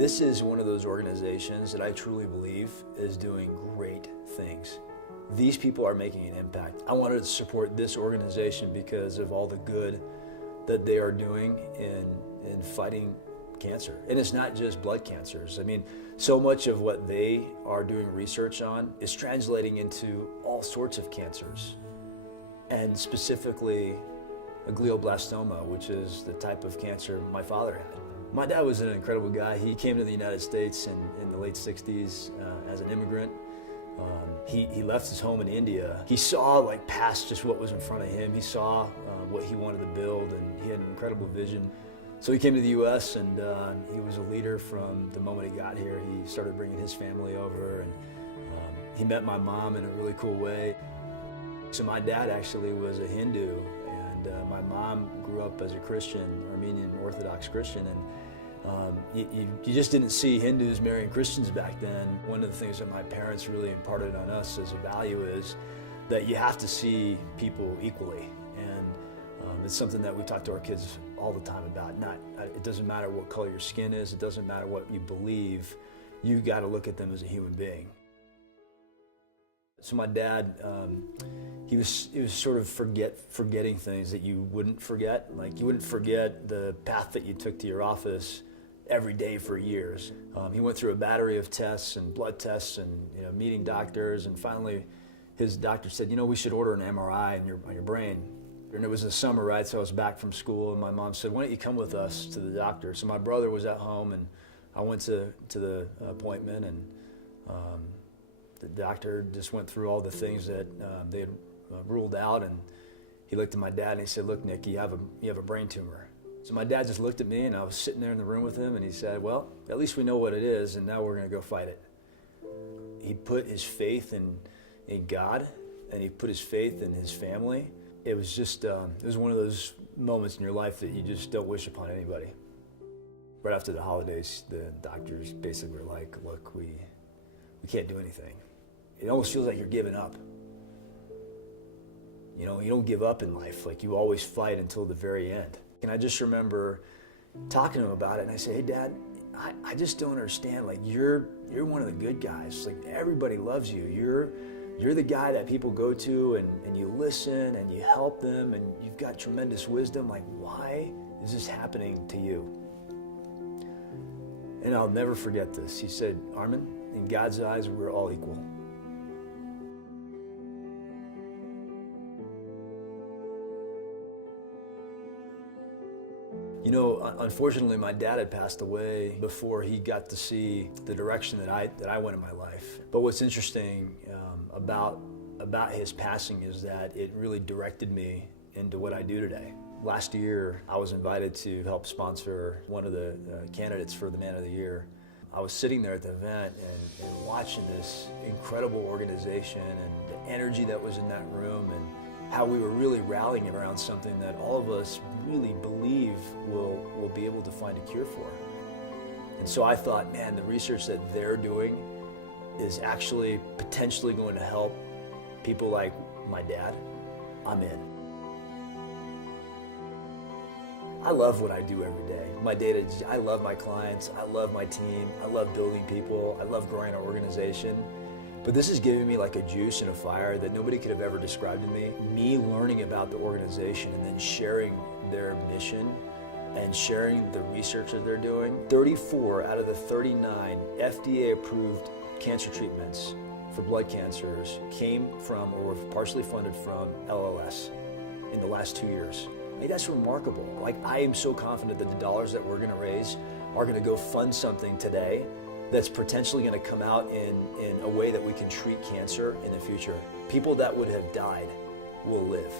This is one of those organizations that I truly believe is doing great things. These people are making an impact. I wanted to support this organization because of all the good that they are doing in fighting cancer. And it's not just blood cancers. I mean, so much of what they are doing research on is translating into all sorts of cancers, and specifically a glioblastoma, which is the type of cancer my father had. My dad was an incredible guy. He came to the United States in the late 60s as an immigrant. He left his home in India. He saw like past just what was in front of him. He saw what he wanted to build, and he had an incredible vision. So he came to the U.S. and he was a leader from the moment he got here. He started bringing his family over, and he met my mom in a really cool way. So my dad actually was a Hindu, and my mom grew up as a Christian, Armenian Orthodox Christian, and you just didn't see Hindus marrying Christians back then. One of the things that my parents really imparted on us as a value is that you have to see people equally, and it's something that we talk to our kids all the time about. It doesn't matter what color your skin is, it doesn't matter what you believe, you got to look at them as a human being. So my dad, he was sort of forgetting things that you wouldn't forget. Like you wouldn't forget the path that you took to your office every day for years. He went through a battery of tests and blood tests and meeting doctors, and finally his doctor said, we should order an MRI on your brain. And it was the summer, right? So I was back from school, and my mom said, why don't you come with us to the doctor? So my brother was at home, and I went to the appointment, and the doctor just went through all the things that they had ruled out, and he looked at my dad and he said, look, Nick, you have a brain tumor. So my dad just looked at me, and I was sitting there in the room with him, and he said, well, at least we know what it is, and now we're going to go fight it. He put his faith in God, and he put his faith in his family. It was just, it was one of those moments in your life that you just don't wish upon anybody. Right after the holidays, the doctors basically were like, look, we can't do anything. It almost feels like you're giving up. You don't give up in life. Like you always fight until the very end. And I just remember talking to him about it, and I said, hey, Dad, I just don't understand. Like you're one of the good guys. Like everybody loves you. You're the guy that people go to, and you listen and you help them, and you've got tremendous wisdom. Like, why is this happening to you? And I'll never forget this. He said, Armen, in God's eyes, we're all equal. Unfortunately, my dad had passed away before he got to see the direction that I went in my life. But what's interesting about his passing is that it really directed me into what I do today. Last year, I was invited to help sponsor one of the candidates for the Man of the Year. I was sitting there at the event and watching this incredible organization and the energy that was in that room, and how we were really rallying around something that all of us really believe will be able to find a cure for. And so I thought, man, the research that they're doing is actually potentially going to help people like my dad. I'm in. I love what I do every day. I love my clients, I love my team, I love building people, I love growing our organization. But this is giving me like a juice and a fire that nobody could have ever described to me. Me learning about the organization and then sharing their mission and sharing the research that they're doing. 34 out of the 39 FDA-approved cancer treatments for blood cancers came from or were partially funded from LLS in the last 2 years. I mean, that's remarkable. Like, I am so confident that the dollars that we're going to raise are going to go fund something today that's potentially going to come out in a way that we can treat cancer in the future. People that would have died will live.